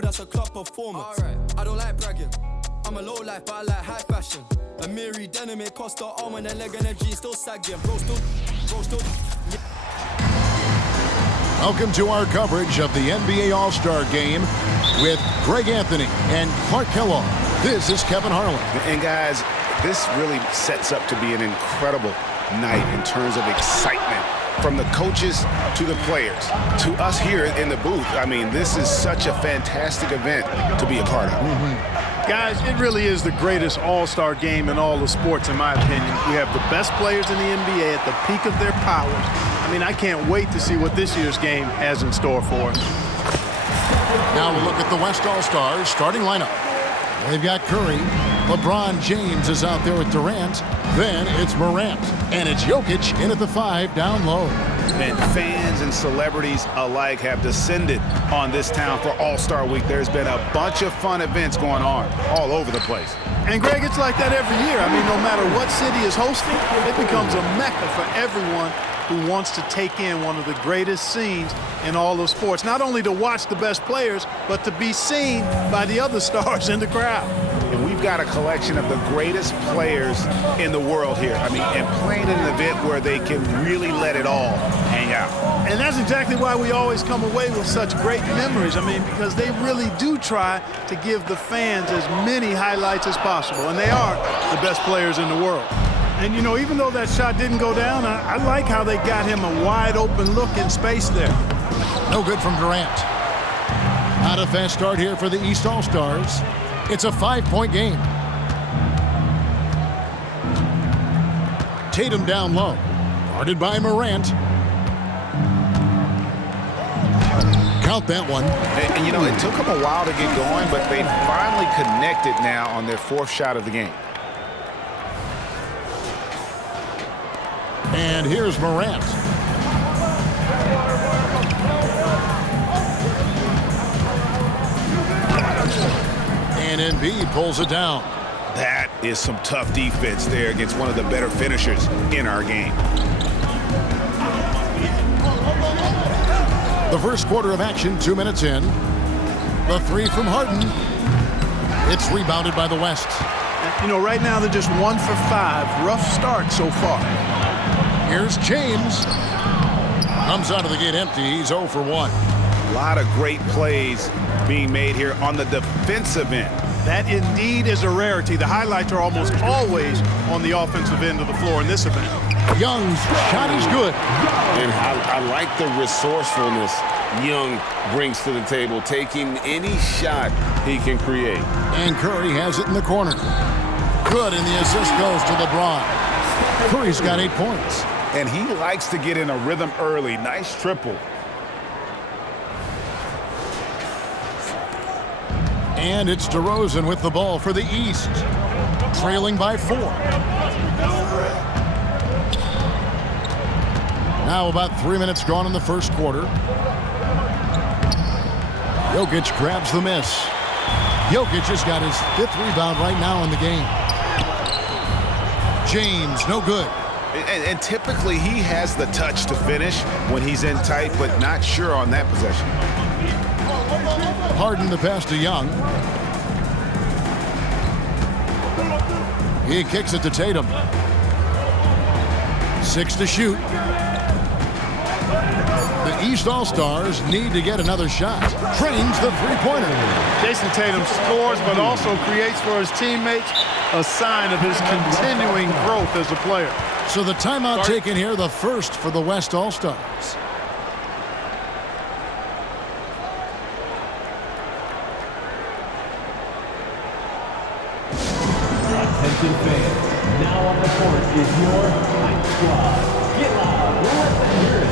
cool, that's a club performance. Alright, I don't like bragging. I'm a low life, but I like high fashion. A Miri denim, it cost her arm and a leg and a G still sagging. Bro still. Welcome to our coverage of the NBA All-Star Game with Greg Anthony and Clark Kellogg. This is Kevin Harlan. And guys, this really sets up to be an incredible night in terms of excitement. From the coaches to the players, to us here in the booth. I mean, this is such a fantastic event to be a part of. Guys, it really is the greatest all-star game in all of sports, in my opinion. We have the best players in the NBA at the peak of their powers. I mean, I can't wait to see what this year's game has in store for us. Now we'll look at the West All-Stars starting lineup. They've got Curry. LeBron James is out there with Durant. Then it's Morant. And it's Jokic in at the 5 down low. And fans and celebrities alike have descended on this town for All-Star Week. There's been a bunch of fun events going on all over the place. And, Greg, it's like that every year. I mean, no matter what city is hosting, it becomes a mecca for everyone who wants to take in one of the greatest scenes in all of sports. Not only to watch the best players, but to be seen by the other stars in the crowd. And we've got a collection of the greatest players in the world here. I mean, and playing in an event where they can really let it all hang out. And that's exactly why we always come away with such great memories. I mean, because they really do try to give the fans as many highlights as possible. And they are the best players in the world. And, you know, even though that shot didn't go down, I like how they got him a wide-open look in space there. No good from Durant. Not a fast start here for the East All-Stars. It's a 5-point game. Tatum down low. Guarded by Morant. Count that one. And, you know, it took them a while to get going, but they finally connected now on their 4th shot of the game. And here's Morant. And Embiid pulls it down. That is some tough defense there against one of the better finishers in our game. The first quarter of action, 2 minutes in. The 3 from Harden. It's rebounded by the West. You know, right now they're just 1 for 5. Rough start so far. Here's James. Comes out of the gate empty. He's 0 for 1. A lot of great plays being made here on the defensive end. That indeed is a rarity. The highlights are almost always on the offensive end of the floor in this event. Young's shot is good. And I like the resourcefulness Young brings to the table, taking any shot he can create. And Curry has it in the corner. Good, and the assist goes to LeBron. Curry's got 8 points. And he likes to get in a rhythm early. Nice triple. And it's DeRozan with the ball for the East, trailing by 4. Now about 3 minutes gone in the first quarter. Jokic grabs the miss. Jokic has got his 5th rebound right now in the game. James, no good. And typically he has the touch to finish when he's in tight, but not sure on that possession. Harden the pass to Young. He kicks it to Tatum. 6 to shoot. The East All-Stars need to get another shot. Trains the three-pointer. Jason Tatum scores, but also creates for his teammates a sign of his continuing growth as a player. So the timeout taken here, the first for the West All-Stars. Attention fans, now on the court is your hype squad. Get loud, let them hear it.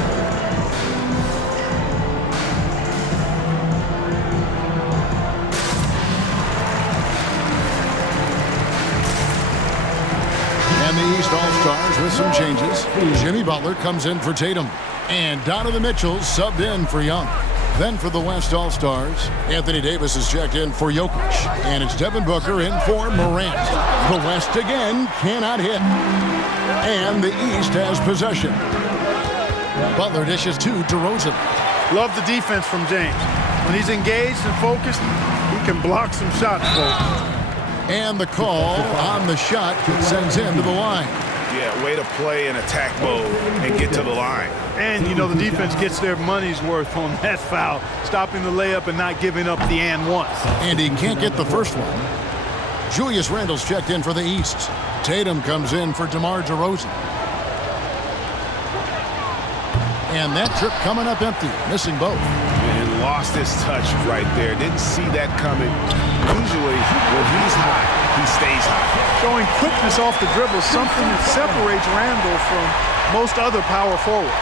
And the East All-Stars with some changes. Jimmy Butler comes in for Tatum. And Donovan Mitchell subbed in for Young. Then for the West All-Stars, Anthony Davis is checked in for Jokic. And it's Devin Booker in for Morant. The West again cannot hit. And the East has possession. Butler dishes to DeRozan. Love the defense from James. When he's engaged and focused, he can block some shots, folks. And the call on the shot that sends him to the line. Yeah, way to play in attack mode and get to the line. And, you know, the defense gets their money's worth on that foul, stopping the layup and not giving up the and one. And he can't get the first one. Julius Randle's checked in for the East. Tatum comes in for DeMar DeRozan. And that trip coming up empty, missing both. And lost his touch right there. Didn't see that coming. Usually, when he's hot, he stays hot. Showing quickness off the dribble, something that separates Randle from most other power forward.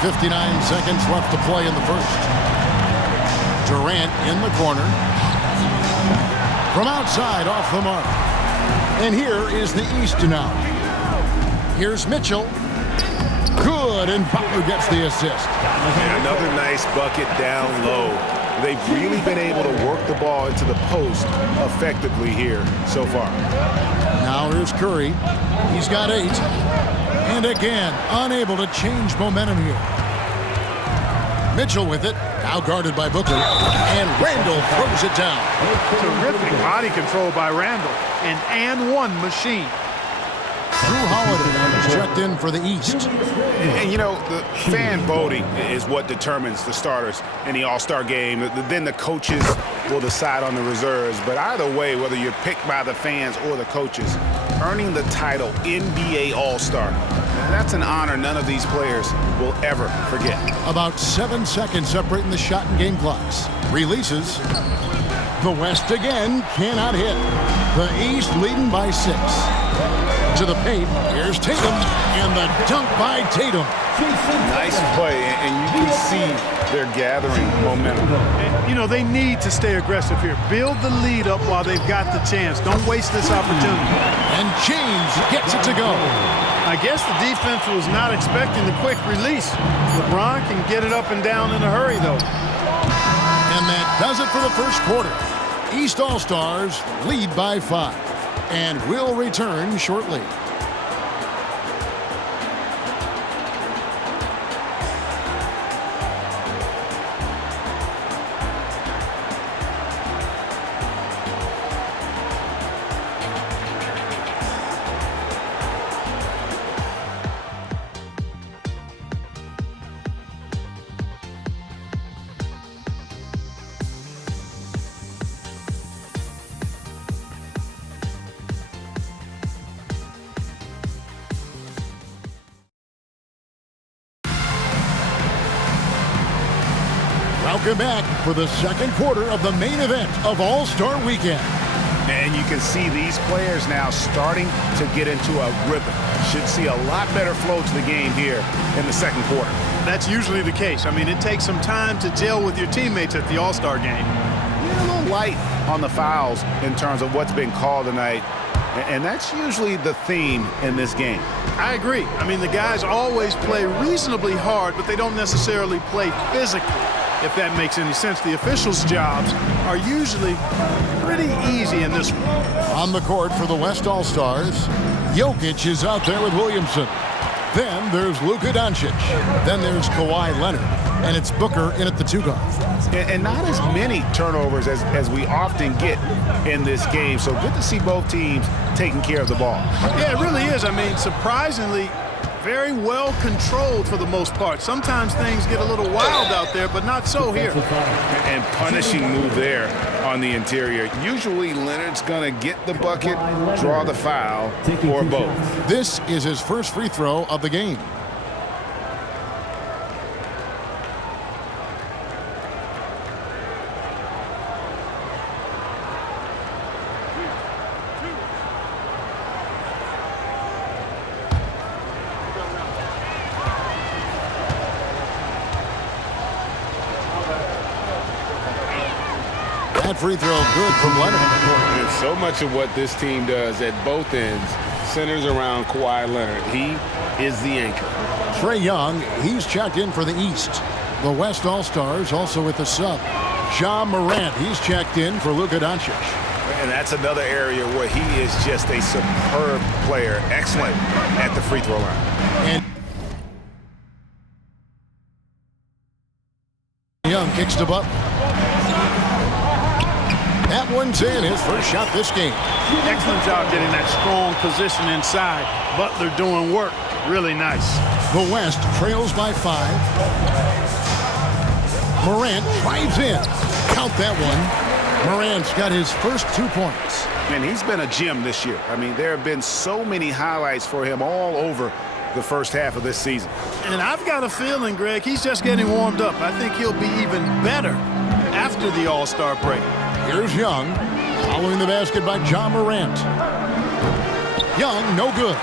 59 seconds left to play in the first. Durant in the corner. From outside, off the mark. And here is the East now. Here's Mitchell. Good, and Butler gets the assist. And another nice bucket down low. They've really been able to work the ball into the post effectively here so far. Now here's Curry. He's got 8. And again, unable to change momentum here. Mitchell with it, now guarded by Booker. And Randle throws it down. Terrific body control by Randle. An and one machine. Drew Holiday is checked in for the East. And, you know, the fan voting is what determines the starters in the All-Star game. Then the coaches will decide on the reserves. But either way, whether you're picked by the fans or the coaches, earning the title NBA All-Star, that's an honor none of these players will ever forget. About 7 seconds separating the shot and game clocks. Releases. The West again cannot hit. The East leading by 6. To the paint, here's Tatum, and the dunk by Tatum. Nice play, and you can see they're gathering momentum. And, you know, they need to stay aggressive here. Build the lead up while they've got the chance. Don't waste this opportunity. And James gets it to go. I guess the defense was not expecting the quick release. LeBron can get it up and down in a hurry, though. And that does it for the first quarter. East All-Stars lead by 5. And we'll return shortly. Welcome back for the second quarter of the main event of All-Star Weekend. And you can see these players now starting to get into a rhythm. Should see a lot better flow to the game here in the second quarter. That's usually the case. I mean, it takes some time to gel with your teammates at the All-Star game. Yeah, a little light on the fouls in terms of what's been called tonight. And that's usually the theme in this game. I agree. I mean, the guys always play reasonably hard, but they don't necessarily play physically, if that makes any sense. The officials' jobs are usually pretty easy in this one. On the court for the West All-Stars, Jokic is out there with Williamson. Then there's Luka Doncic. Then there's Kawhi Leonard. And it's Booker in at the 2 guard. And not as many turnovers as we often get in this game. So good to see both teams taking care of the ball. Yeah, it really is. I mean, surprisingly, very well controlled for the most part. Sometimes things get a little wild out there, but not so here. And punishing move there on the interior. Usually Leonard's going to get the bucket, draw the foul, or both. This is his first free throw of the game. That free throw good from Leonard. And so much of what this team does at both ends centers around Kawhi Leonard. He is the anchor. Trae Young, he's checked in for the East. The West All-Stars also with the sub. Ja Morant, he's checked in for Luka Doncic. And that's another area where he is just a superb player. Excellent at the free throw line. And Kicks to Butler. That one's in, his first shot this game. Excellent job getting that strong position inside. Butler doing work. Really nice. The West trails by 5. Morant drives in. Count that one. Morant's got his first 2 points. And he's been a gem this year. I mean, there have been so many highlights for him all over the first half of this season. And I've got a feeling, Greg, he's just getting warmed up. I think he'll be even better after the All-Star break. Here's Young, following the basket by John Morant. Young, no good.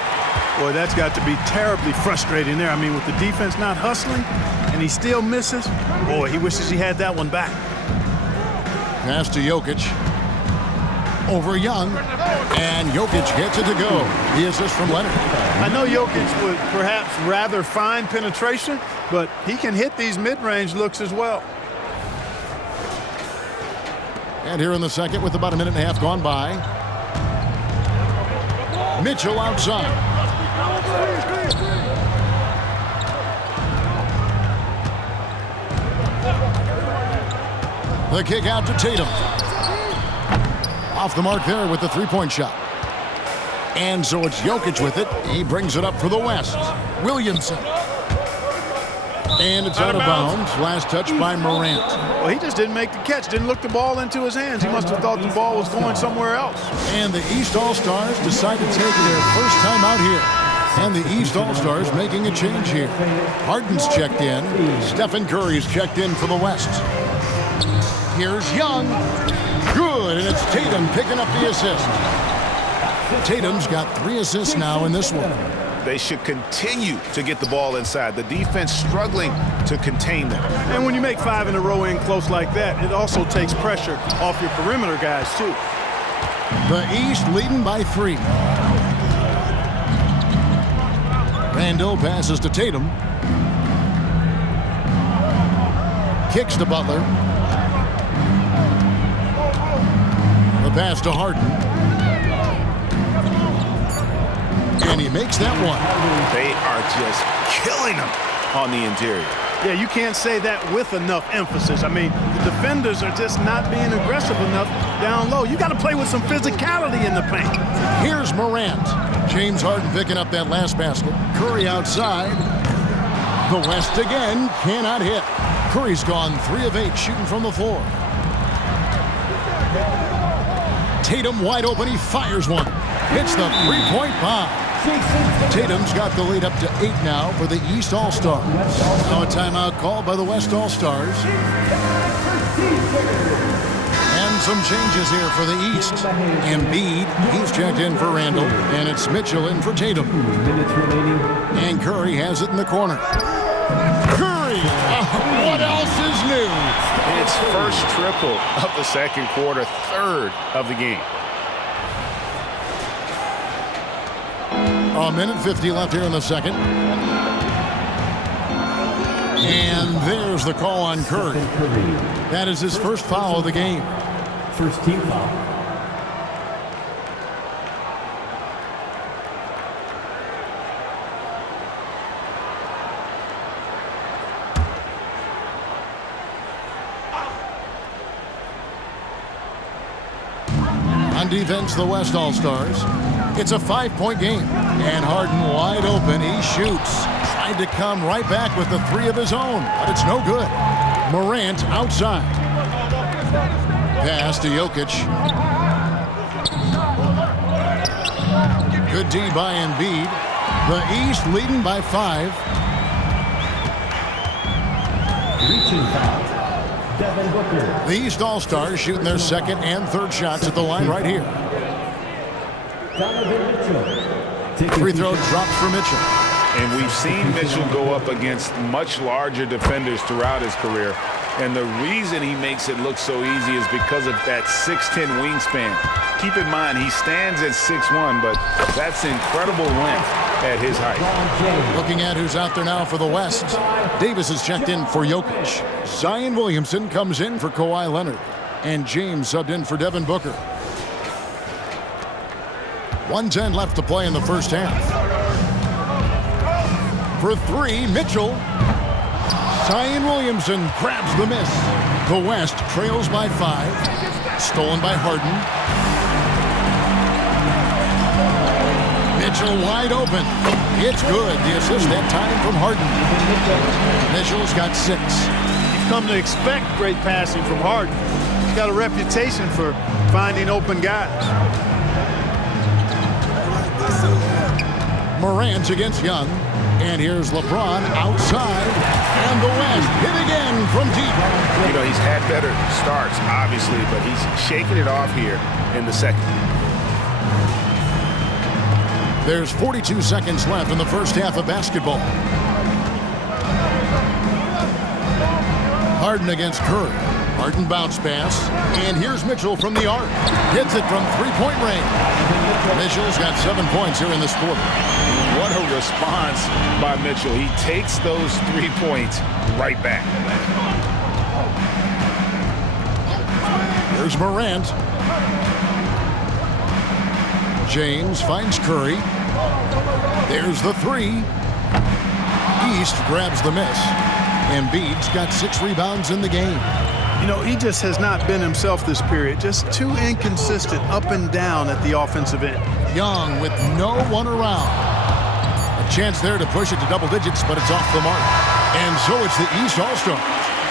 Boy, that's got to be terribly frustrating there. I mean, with the defense not hustling and he still misses, boy, he wishes he had that one back. Pass to Jokic. Over Young, and Jokic gets it to go. The assist from Leonard. I know Jokic would perhaps rather find penetration, but he can hit these mid-range looks as well. And here in the second, with about a minute and a half gone by, Mitchell outside. The kick out to Tatum. Off the mark there with the three-point shot. And so it's Jokic with it. He brings it up for the West. Williamson. And it's out of bounds. Last touch by Morant. Well, he just didn't make the catch. Didn't look the ball into his hands. He must have thought the ball was going somewhere else. And the East All-Stars decide to take their first time out here. And the East All-Stars making a change here. Harden's checked in. Stephen Curry's checked in for the West. Here's Young. Good, and it's Tatum picking up the assist. Tatum's got 3 assists now in this one. They should continue to get the ball inside. The defense struggling to contain them. And when you make 5 in a row in close like that, it also takes pressure off your perimeter guys, too. The East leading by 3. Randall passes to Tatum. Kicks to Butler. The pass to Harden. And he makes that one. They are just killing them on the interior. Yeah, you can't say that with enough emphasis. I mean, the defenders are just not being aggressive enough down low. You got to play with some physicality in the paint. Here's Morant. James Harden picking up that last basket. Curry outside. The West again cannot hit. Curry's gone 3 of 8 shooting from the floor. Tatum wide open. He fires one. Hits the three-point bomb. Tatum's got the lead up to 8 now for the East All-Stars. Now a timeout called by the West All-Stars. And some changes here for the East. Embiid, he's checked in for Randall. And it's Mitchell in for Tatum. And Curry has it in the corner. Curry! What else is new? It's first triple of the second quarter, third of the game. A minute 50 left here in the second. And there's the call on Curry. That is his first foul of the game. First team foul. On defense, the West All-Stars. It's a 5-point game. And Harden wide open. He shoots. Tried to come right back with the 3 of his own, but it's no good. Morant outside. Pass to Jokic. Good D by Embiid. The East leading by 5. Reaching foul. Devin Booker. The East All-Stars shooting their second and third shots at the line right here. Free throw drops for Mitchell. And we've seen Mitchell go up against much larger defenders throughout his career. And the reason he makes it look so easy is because of that 6'10" wingspan. Keep in mind, he stands at 6'1", but that's incredible length at his height. Looking at who's out there now for the West. Davis is checked in for Jokic. Zion Williamson comes in for Kawhi Leonard. And James subbed in for Devin Booker. 1:10 left to play in the first half. For 3, Mitchell. Zion Williamson grabs the miss. The West trails by 5. Stolen by Harden. Mitchell wide open. It's good. The assist that time from Harden. Mitchell's got 6. You've come to expect great passing from Harden. He's got a reputation for finding open guys. Morant against Young. And here's LeBron outside. And the West hit again from deep. You know, he's had better starts, obviously, but he's shaking it off here in the second. There's 42 seconds left in the first half of basketball. Harden against Curry. Harden bounce pass. And here's Mitchell from the arc. Hits it from three-point range. Mitchell's got 7 points here in this quarter. What a response by Mitchell. He takes those 3 points right back. Here's Morant. James finds Curry. There's the 3. East grabs the miss. Embiid's got 6 rebounds in the game. You know, he just has not been himself this period. Just too inconsistent up and down at the offensive end. Young with no one around. A chance there to push it to double digits, but it's off the mark. And so it's the East All-Stars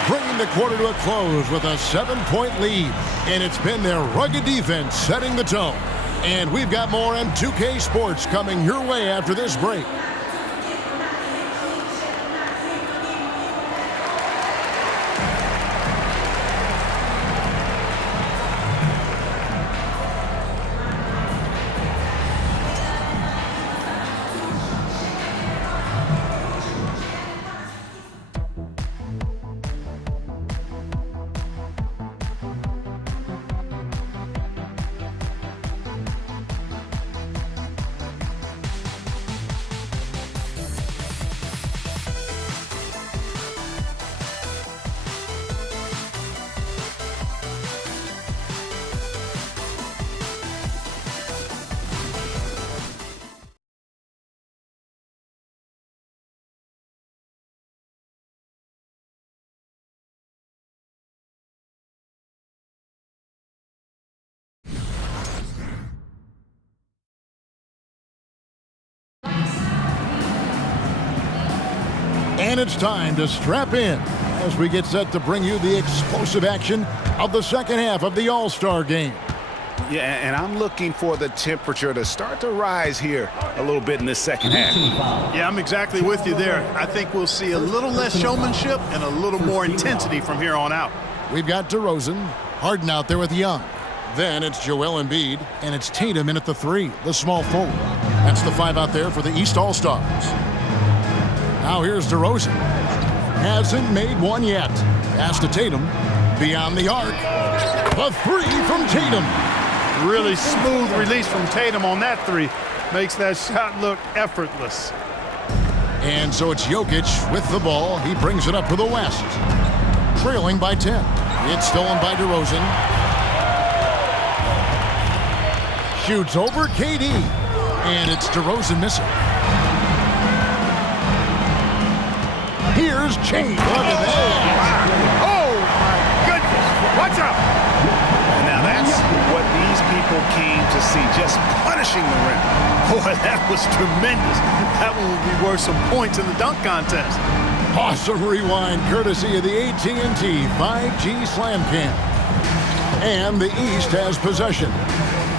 bringing the quarter to a close with a 7-point lead. And it's been their rugged defense setting the tone. And we've got more M2K Sports coming your way after this break. And it's time to strap in as we get set to bring you the explosive action of the second half of the All-Star game. Yeah, and I'm looking for the temperature to start to rise here a little bit in this second half. Yeah, I'm exactly with you there. I think we'll see a little less showmanship and a little more intensity from here on out. We've got DeRozan, Harden out there with Young. Then it's Joel Embiid, and it's Tatum in at the 3, the small forward. That's the 5 out there for the East All-Stars. Now here's DeRozan. Hasn't made one yet. Pass to Tatum. Beyond the arc. The 3 from Tatum. Really smooth release from Tatum on that 3. Makes that shot look effortless. And so it's Jokic with the ball. He brings it up for the West. Trailing by 10. It's stolen by DeRozan. Shoots over KD. And it's DeRozan missing. Here's Chase. Look at that. Oh, my goodness. Watch out. And now that's what these people came to see, just punishing the rim. Boy, that was tremendous. That one will be worth some points in the dunk contest. Awesome rewind courtesy of the AT&T 5G Slam Cam. And the East has possession.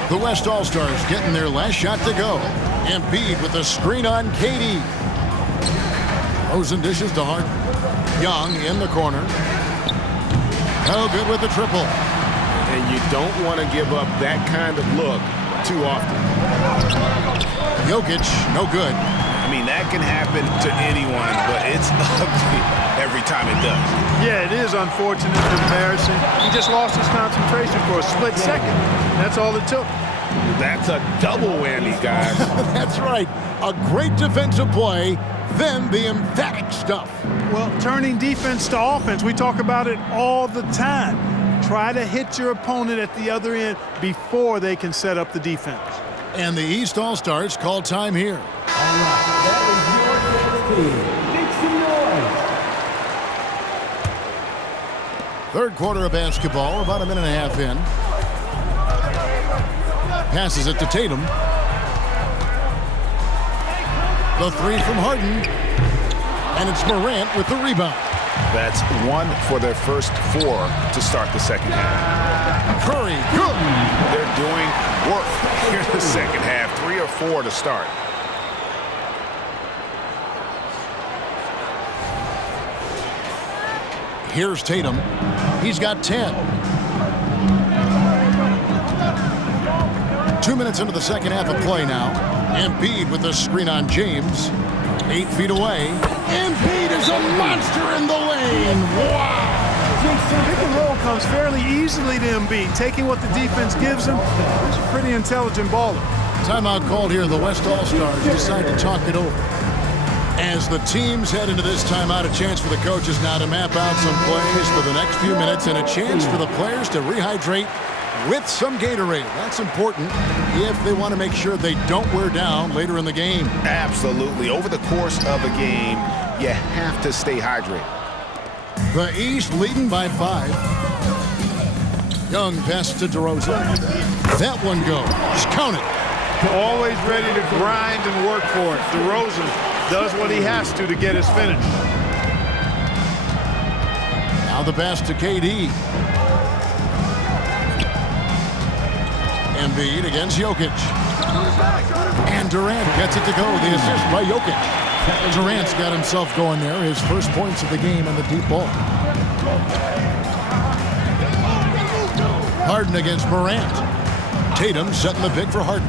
The West All-Stars getting their last shot to go. Embiid with the screen on KD. Rosen dishes to Harden. Young in the corner. No good with the triple. And you don't want to give up that kind of look too often. Jokic, no good. I mean, that can happen to anyone, but it's ugly every time it does. Yeah, it is unfortunate and embarrassing. He just lost his concentration for a split second. That's all it took. That's a double whammy, guys. That's right. A great defensive play, then the emphatic stuff. Well, turning defense to offense, we talk about it all the time. Try to hit your opponent at the other end before they can set up the defense. And the East All-Stars call time here. All right, that is your next team. Make some noise. Third quarter of basketball, about a minute and a half in. Passes it to Tatum. The three from Harden. And it's Morant with the rebound. That's one for their first four to start the second half. Curry, good. They're doing work here in the second half. 3 or 4 to start. Here's Tatum. He's got 10. 2 minutes into the second half of play now. Embiid with the screen on James. 8 feet away. Embiid is a monster in the lane. Wow. Pick and roll comes fairly easily to Embiid, taking what the defense gives him. He's a pretty intelligent baller. Timeout called here. The West All-Stars decide to talk it over. As the teams head into this timeout, a chance for the coaches now to map out some plays for the next few minutes and a chance for the players to rehydrate with some Gatorade. That's important if they want to make sure they don't wear down later in the game. Absolutely. Over the course of a game, you have to stay hydrated. The East leading by 5. Young passes to DeRozan. That one goes. Count it. Always ready to grind and work for it. DeRozan does what he has to get his finish. Now the pass to KD. Embiid against Jokic. And Durant gets it to go. The assist by Jokic. Durant's got himself going there. His first points of the game on the deep ball. Harden against Morant. Tatum setting the pick for Harden.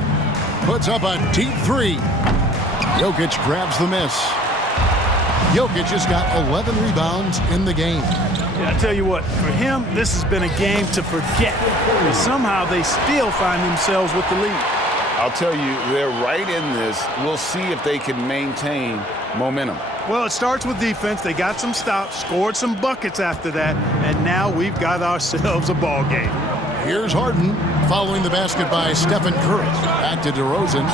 Puts up a deep three. Jokic grabs the miss. Jokic has got 11 rebounds in the game. Yeah, I tell you what, for him, this has been a game to forget. And somehow they still find themselves with the lead. I'll tell you, they're right in this. We'll see if they can maintain momentum. Well, it starts with defense. They got some stops, scored some buckets after that, and now we've got ourselves a ball game. Here's Harden following the basket by Stephen Curry. Back to DeRozan.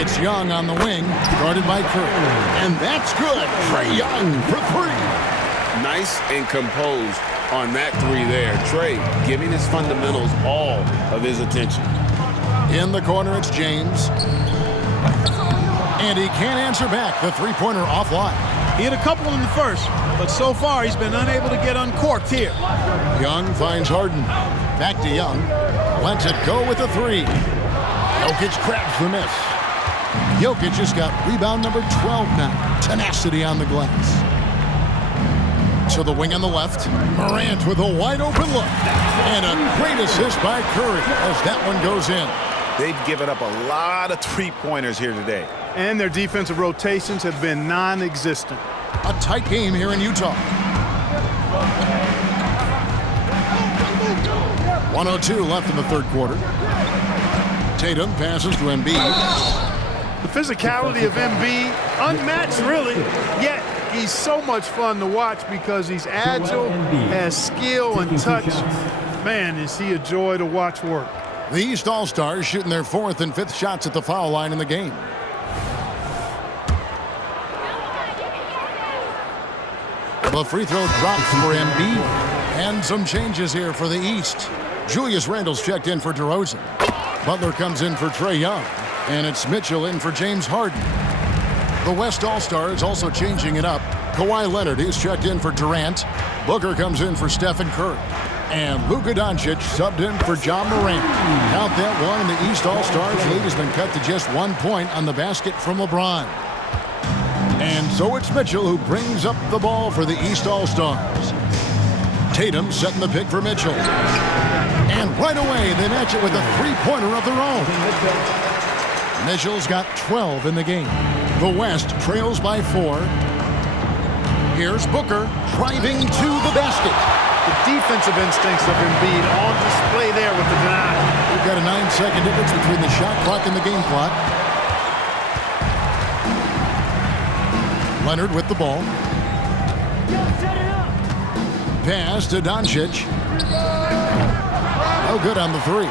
It's Young on the wing, guarded by Curry. And that's good. Trae Young for 3. Nice and composed on that 3 there. Trae giving his fundamentals all of his attention. In the corner, it's James. And he can't answer back. The three-pointer offline. He had a couple in the first, but so far he's been unable to get uncorked here. Young finds Harden. Back to Young. Lets it go with a 3. Jokic grabs the miss. Jokic has got rebound number 12 now. Tenacity on the glass. To the wing on the left. Morant with a wide open look. And a great assist by Curry as that one goes in. They've given up a lot of three-pointers here today. And their defensive rotations have been non-existent. A tight game here in Utah. 1:02 left in the third quarter. Tatum passes to Embiid. The physicality of Embiid, unmatched really, yet he's so much fun to watch because he's agile, has skill and touch. Man, is he a joy to watch work. The East All-Stars shooting their 4th and 5th shots at the foul line in the game. The free throw drops for Embiid. And some changes here for the East. Julius Randle's checked in for DeRozan. Butler comes in for Trae Young. And it's Mitchell in for James Harden. The West All-Stars also changing it up. Kawhi Leonard is checked in for Durant. Booker comes in for Stephen Curry. And Luka Doncic subbed in for John Morant. Count that one, and the East All-Stars lead has been cut to just 1 point on the basket from LeBron. And so it's Mitchell who brings up the ball for the East All-Stars. Tatum setting the pick for Mitchell. And right away, they match it with a three-pointer of their own. Mitchell's got 12 in the game. The West trails by 4. Here's Booker driving to the basket. The defensive instincts of Embiid on display there with the denial. We've got a 9-second difference between the shot clock and the game clock. Leonard with the ball. Pass to Doncic. No good on the 3.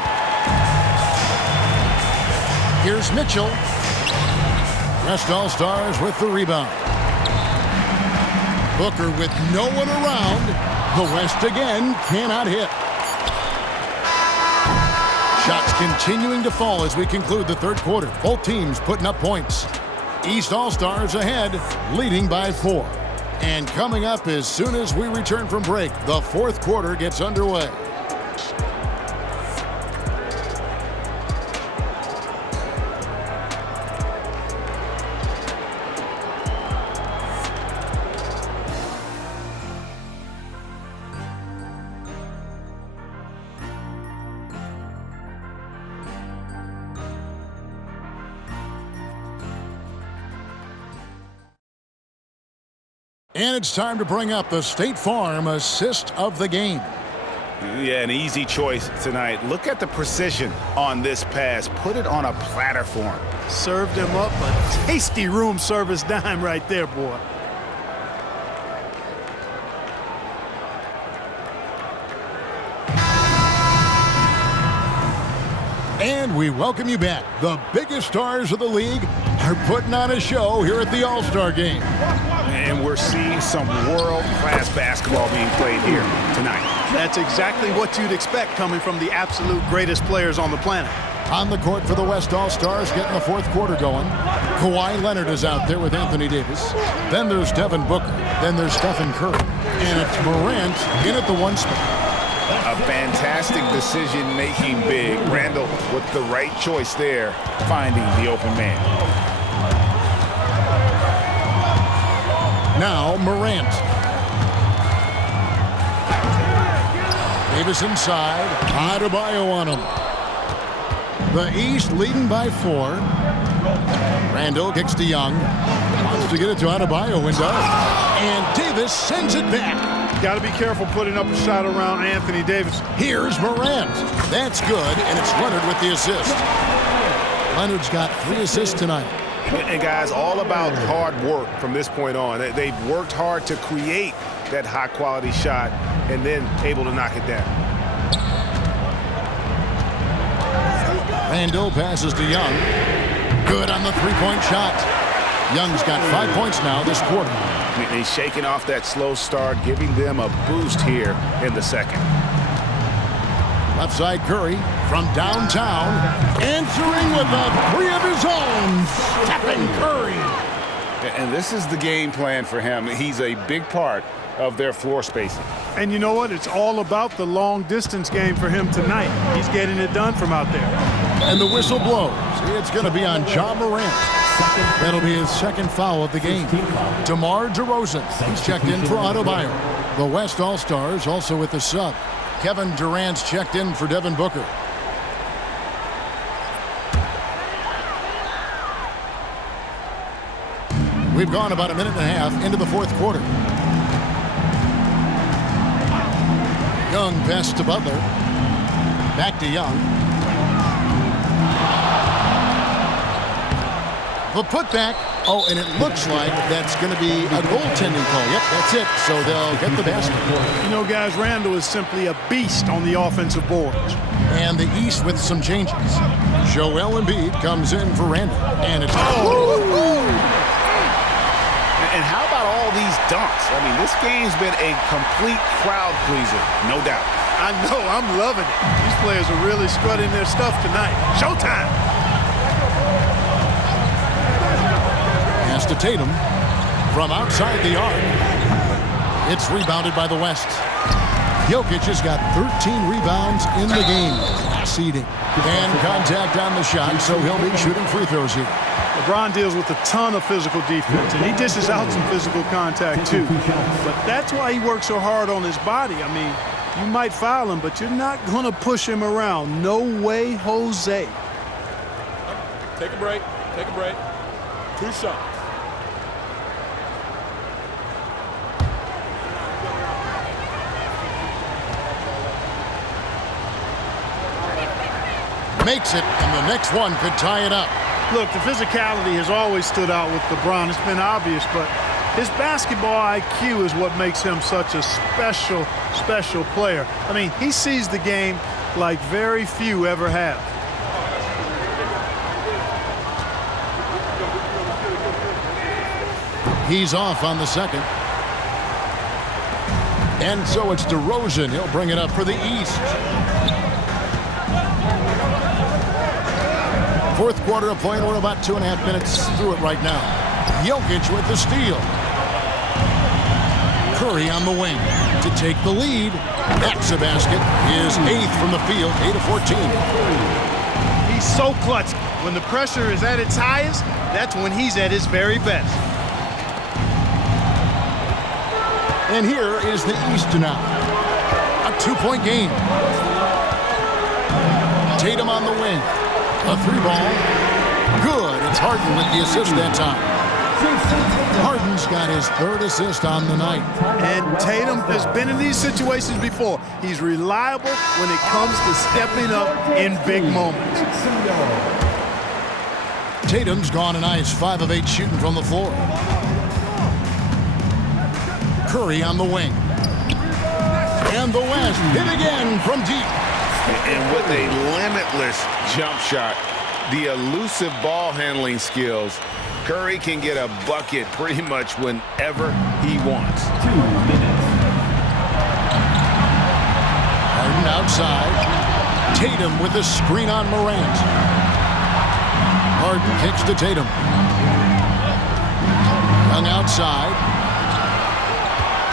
Here's Mitchell. West All-Stars with the rebound. Booker with no one around. The West again cannot hit. Shots continuing to fall as we conclude the third quarter. Both teams putting up points. East All-Stars ahead, leading by 4. And coming up as soon as we return from break, the fourth quarter gets underway. And it's time to bring up the State Farm assist of the game. Yeah, an easy choice tonight. Look at the precision on this pass. Put it on a platter for him. Served him up a tasty room service dime right there, boy. And we welcome you back. The biggest stars of the league are putting on a show here at the All-Star Game. And we're seeing some world-class basketball being played here tonight. That's exactly what you'd expect coming from the absolute greatest players on the planet. On the court for the West All-Stars, getting the fourth quarter going. Kawhi Leonard is out there with Anthony Davis. Then there's Devin Booker. Then there's Stephen Curry. And it's Morant in at the 1 spot. A fantastic decision-making big. Randall with the right choice there, finding the open man. Now Morant. Davis inside. Adebayo on him. The East leading by 4. Randall kicks to Young. Wants to get it to Adebayo window. And Davis sends it back. Got to be careful putting up a shot around Anthony Davis. Here's Morant. That's good, and it's Leonard with the assist. Leonard's got 3 assists tonight. And guys, all about hard work from this point on. They've worked hard to create that high-quality shot and then able to knock it down. Randall passes to Young. Good on the 3-point shot. Young's got 5 points now this quarter. He's shaking off that slow start, giving them a boost here in the second. Left side Curry from downtown, answering with a 3 of his own. Stephen Curry. And this is the game plan for him. He's a big part of their floor spacing. And you know what? It's all about the long distance game for him tonight. He's getting it done from out there. And the whistle blows. It's going to be on John Morant. That'll be his second foul of the game. DeMar DeRozan, he's checked in for Adebayo. The West All-Stars also with the sub. Kevin Durant's checked in for Devin Booker. We've gone about a minute and a half into the fourth quarter. Young pass to Butler. Back to Young. The putback. Oh, and it looks like that's going to be a goaltending call. Yep, that's it. So they'll get the basket. You know, guys, Randall is simply a beast on the offensive boards. And the East with some changes. Joel Embiid comes in for Randall. And it's... And how about all these dunks? I mean, this game's been a complete crowd pleaser, no doubt. I know, I'm loving it. These players are really strutting their stuff tonight. Showtime! Pass to Tatum from outside the arc. It's rebounded by the West. Jokic has got 13 rebounds in the game. Class eating. And contact on the shot, so he'll be shooting free throws here. LeBron deals with a ton of physical defense, and he dishes out some physical contact too. But that's why he works so hard on his body. I mean, you might foul him, but you're not going to push him around. No way, Jose. Take a break. Take a break. 2 shots. Makes it, and the next one could tie it up. Look, the physicality has always stood out with LeBron. It's been obvious, but his basketball IQ is what makes him such a special, special player. I mean, he sees the game like very few ever have. He's off on the second. And so it's DeRozan. He'll bring it up for the East. Fourth quarter of play, and we're about 2.5 minutes through it right now. Jokic with the steal. Curry on the wing to take the lead. That's a basket. His 8th from the field, 8 of 14. He's so clutch. When the pressure is at its highest, that's when he's at his very best. And here is the East now. A 2-point game. Tatum on the wing. A 3-ball. Good. It's Harden with the assist that time. Harden's got his 3rd assist on the night. And Tatum has been in these situations before. He's reliable when it comes to stepping up in big moments. Tatum's gone a nice 5 of 8 shooting from the floor. Curry on the wing. And the West hit again from deep. And with a limitless jump shot, the elusive ball handling skills, Curry can get a bucket pretty much whenever he wants. 2 minutes. Harden outside. Tatum with a screen on Morant. Harden kicks to Tatum. Young outside.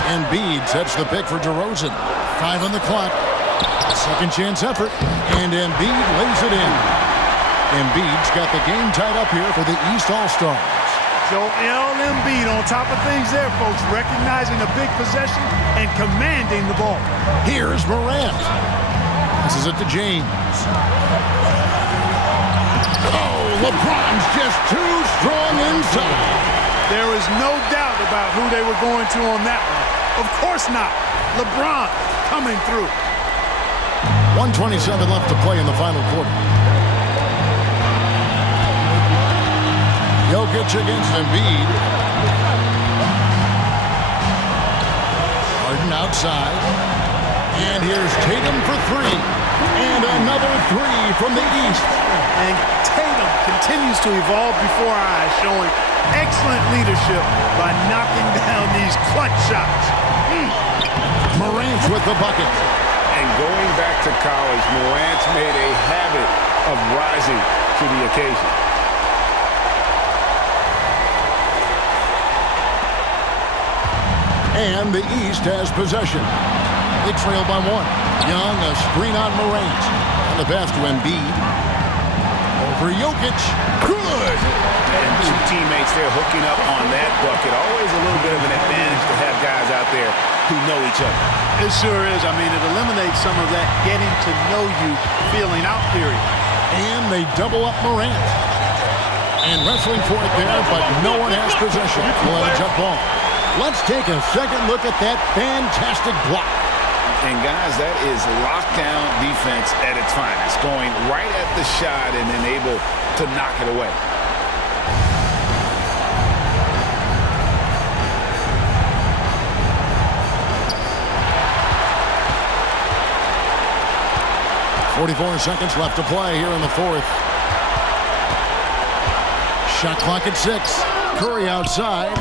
Embiid sets the pick for DeRozan. 5 on the clock. Second chance effort. And Embiid lays it in. Embiid's got the game tied up here for the East All-Stars. Joel Embiid on top of things there, folks, recognizing a big possession and commanding the ball. Here's Morant. Passes it to James. Oh, LeBron's just too strong inside. There is no doubt about who they were going to on that one. Of course not. LeBron coming through. 1:27 left to play in the final quarter. Jokic against Embiid. Harden outside. And here's Tatum for 3. And another 3 from the East. And Tatum continues to evolve before our eyes, showing excellent leadership by knocking down these clutch shots. Morant with the bucket. And going back to college, Morant's made a habit of rising to the occasion. And the East has possession. They trail by 1. Young, a screen on Morant. And the pass to Embiid. Over Jokic. Good! And 2 teammates there hooking up on that bucket. Always a little bit of an advantage to have guys out there who know each other. It sure is. I mean, it eliminates some of that getting to know you feeling out period. And they double up Morant. And wrestling for it there, but no one has possession. We'll have a jump ball. Let's take a second look at that fantastic block. And guys, that is lockdown defense at its finest. Going right at the shot and then able to knock it away. .44 seconds left to play here in the 4th. Shot clock at 6. Curry outside.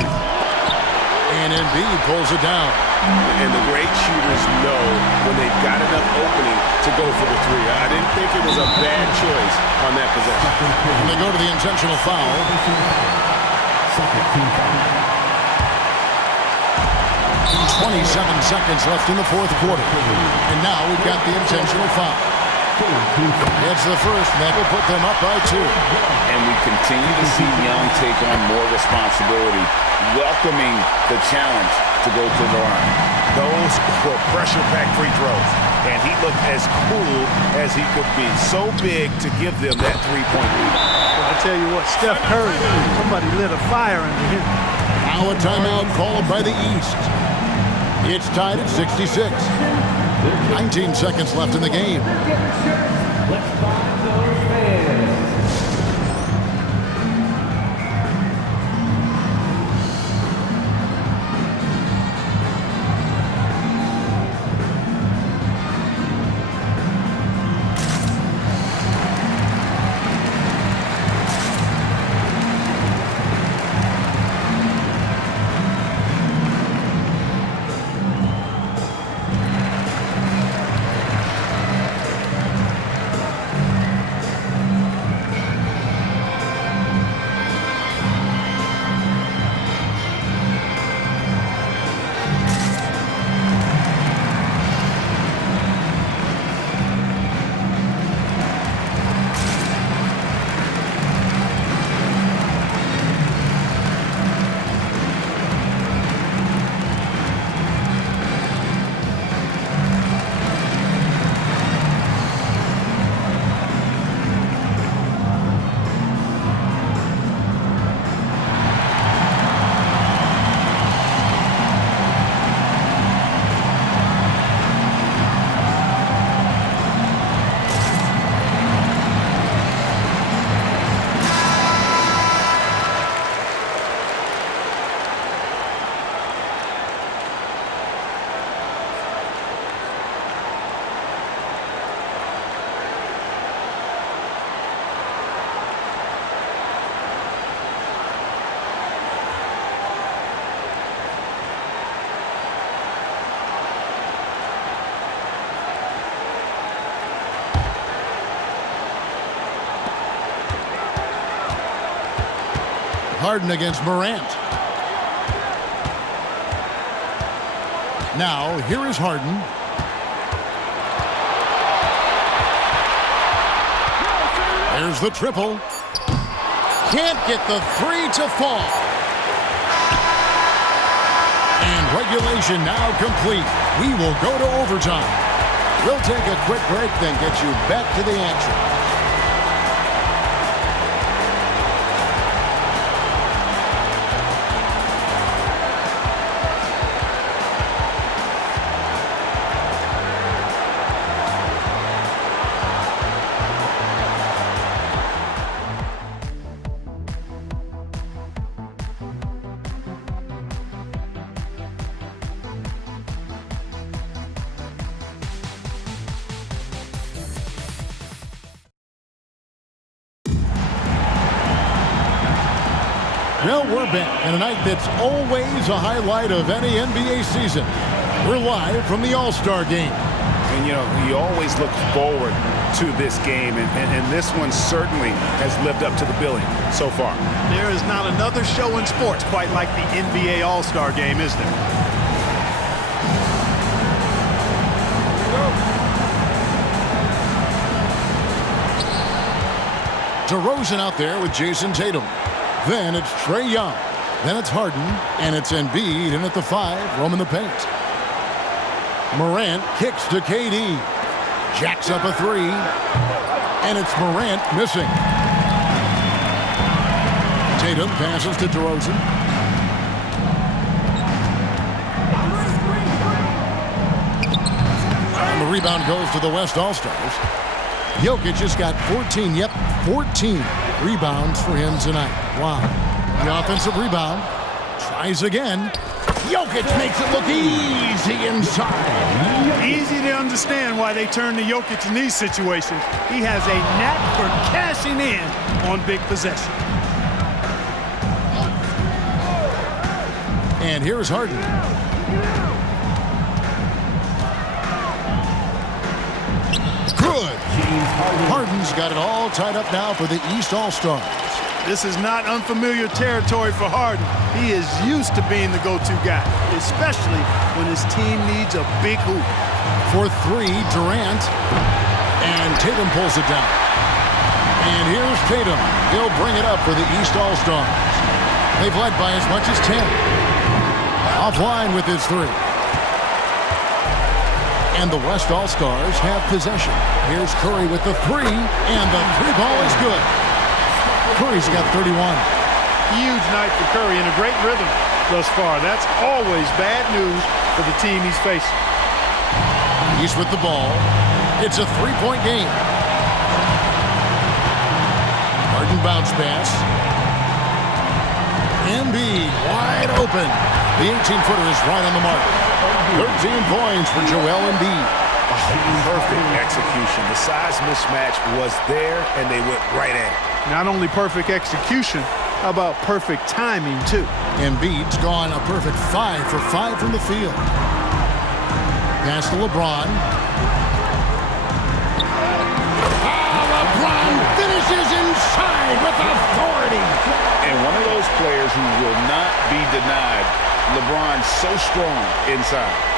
And Embiid pulls it down. And the great shooters know when they've got enough opening to go for the 3. I didn't think it was a bad choice on that possession. And they go to the intentional foul. 27 seconds left in the 4th quarter. And now we've got the intentional foul. It's the first, and that will put them up by 2. And we continue to see Young take on more responsibility, welcoming the challenge to go to the line. Those were pressure-packed free throws, and he looked as cool as he could be. So big to give them that 3-point lead. Well, I tell you what, Steph Curry, somebody lit a fire under him. Now a timeout called by the East. It's tied at 66. 19 seconds left in the game. Let's find those fans. Harden against Morant. Now, here is Harden. There's the triple. Can't get the three to fall. And regulation now complete. We will go to overtime. We'll take a quick break, then get you back to the action. Well, we're back in a night that's always a highlight of any NBA season. We're live from the All-Star game. And, you know, you always look forward to this game, and this one certainly has lived up to the billing so far. There is not another show in sports quite like the NBA All-Star game, is there? DeRozan out there with Jason Tatum. Then it's Trae Young. Then it's Harden. And it's Embiid in at the 5, roaming the paint. Morant kicks to KD. Jacks up a 3. And it's Morant missing. Tatum passes to DeRozan. And the rebound goes to the West All-Stars. Jokic just got 14. Yep, 14 rebounds for him tonight. Wow. The offensive rebound. Tries again. Jokic makes it look easy inside. Easy to understand why they turn to Jokic in these situations. He has a knack for cashing in on big possession. And here's Harden. Good. Harden's got it all tied up now for the East All-Stars. This is not unfamiliar territory for Harden. He is used to being the go-to guy, especially when his team needs a big hoop. For 3, Durant. And Tatum pulls it down. And here's Tatum. He'll bring it up for the East All-Stars. They've led by as much as 10. Offline with his 3. And the West All-Stars have possession. Here's Curry with the 3. And the 3 ball is good. Curry's got 31. Huge night for Curry and a great rhythm thus far. That's always bad news for the team he's facing. He's with the ball. It's a 3-point game. Harden bounce pass. Embiid wide open. The 18-footer is right on the mark. 13 points for Joel Embiid. Perfect execution. The size mismatch was there, and they went right at it. Not only perfect execution, how about perfect timing, too? Embiid's gone a perfect 5 for 5 from the field. Pass to LeBron. LeBron finishes inside with authority. And one of those players who will not be denied. LeBron so strong inside.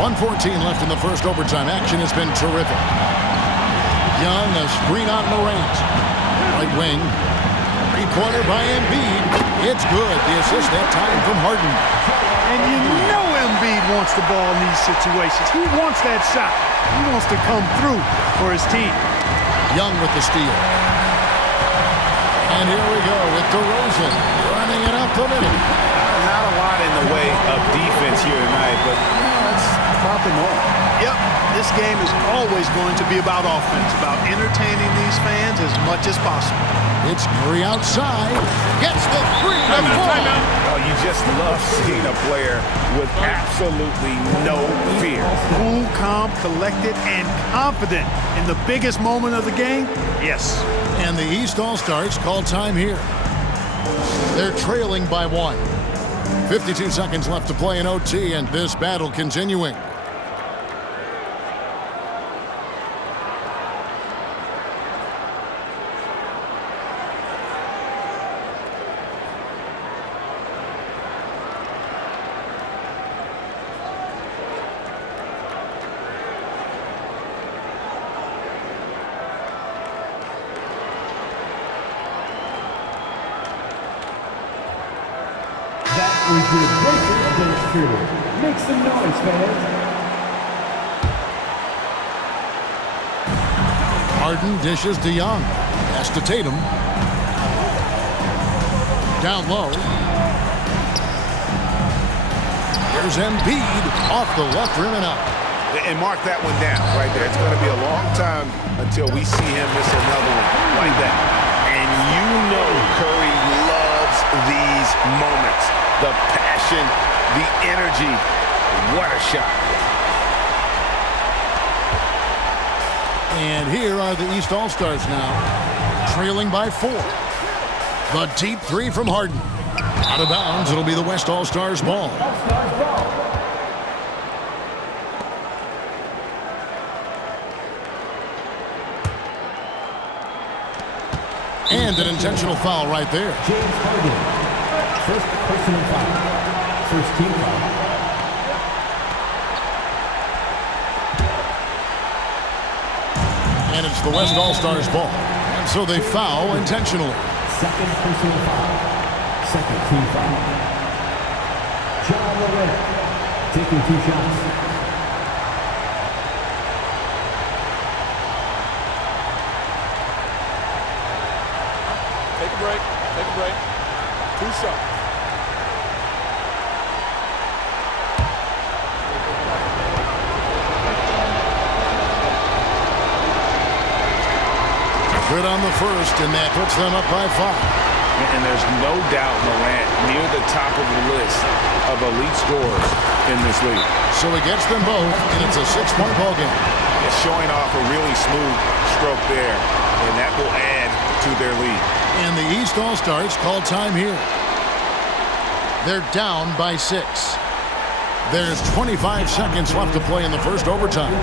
1:14 left in the first overtime. Action has been terrific. Young, a screen on Morant. Right wing. 3-pointer by Embiid. It's good. The assist that time from Harden. And you know Embiid wants the ball in these situations. He wants that shot. He wants to come through for his team. Young with the steal. And here we go with DeRozan running it up the middle. Not a lot in the way of defense here tonight, but that's about the norm. Yep, this game is always going to be about offense, about entertaining these fans as much as possible. It's Curry outside. Gets the 3 to fall. Oh, you just love seeing a player with absolutely no fear. Cool, calm, collected, and confident in the biggest moment of the game. Yes. And the East All-Stars call time here. They're trailing by 1. 52 seconds left to play in OT, and this battle continuing. is your Lakers bench crew. Make some noise, fans. Harden dishes to Young. Pass to Tatum. Down low. Here's Embiid off the left rim and out. And mark that one down right there. It's going to be a long time until we see him miss another one like that. And you know Curry loves these moments. The passion, the energy. What a shot. And here are the East All-Stars now, trailing by 4. The deep three from Harden. Out of bounds, it'll be the West All-Stars ball. And an intentional foul right there. James Harden. First personal foul. First team foul. And it's the West All-Stars ball. And so they foul intentionally. Second personal foul. Second team foul. John Morant taking 2 shots. Take a break. Take a break. 2 shots. Good on the first, and that puts them up by 5. And there's no doubt Morant near the top of the list of elite scorers in this league. So he gets them both, and it's a 6-point ball game. It's showing off a really smooth stroke there, and that will add to their lead. And the East All-Stars call time here. They're down by 6. There's 25 seconds left to play in the first overtime.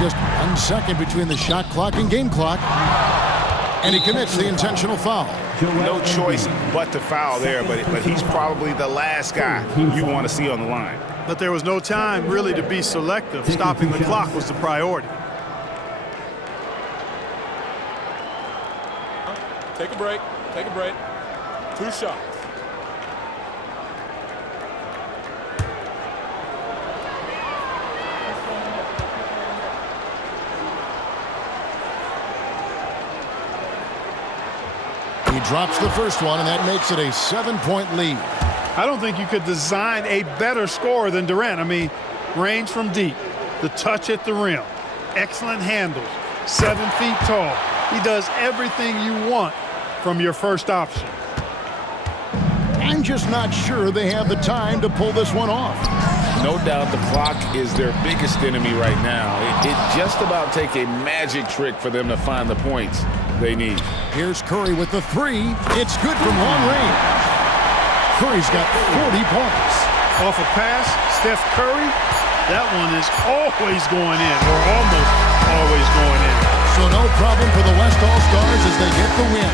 Just 1 second between the shot clock and game clock. And he commits the intentional foul. No choice but to foul there, but he's probably the last guy you want to see on the line. But there was no time really to be selective. Stopping the clock was the priority. Take a break. Take a break. 2 shots. He drops the first one, and that makes it a 7-point lead. I don't think you could design a better scorer than Durant. I mean, range from deep, the touch at the rim, excellent handles, 7 feet tall. He does everything you want from your first option. I'm just not sure they have the time to pull this one off. No doubt the clock is their biggest enemy right now. It just about take a magic trick for them to find the points they need. Here's Curry with the three. It's good from long range. Curry's got 40 points. Off a pass, Steph Curry, that one is always going in, or almost always going in. So no problem for the West All-Stars as they get the win.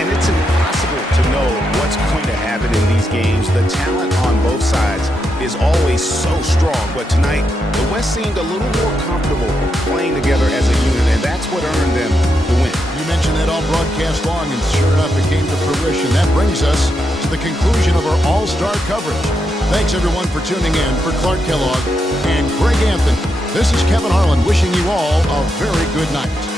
And it's impossible to know what's going to happen in these games. The talent on both sides is always so strong. But tonight, the West seemed a little more comfortable playing together as a unit, and that's what earned them the win. You mentioned that all broadcast long, and sure enough, it came to fruition. That brings us to the conclusion of our All-Star coverage. Thanks, everyone, for tuning in. For Clark Kellogg and Greg Anthony, this is Kevin Harlan wishing you all a very good night.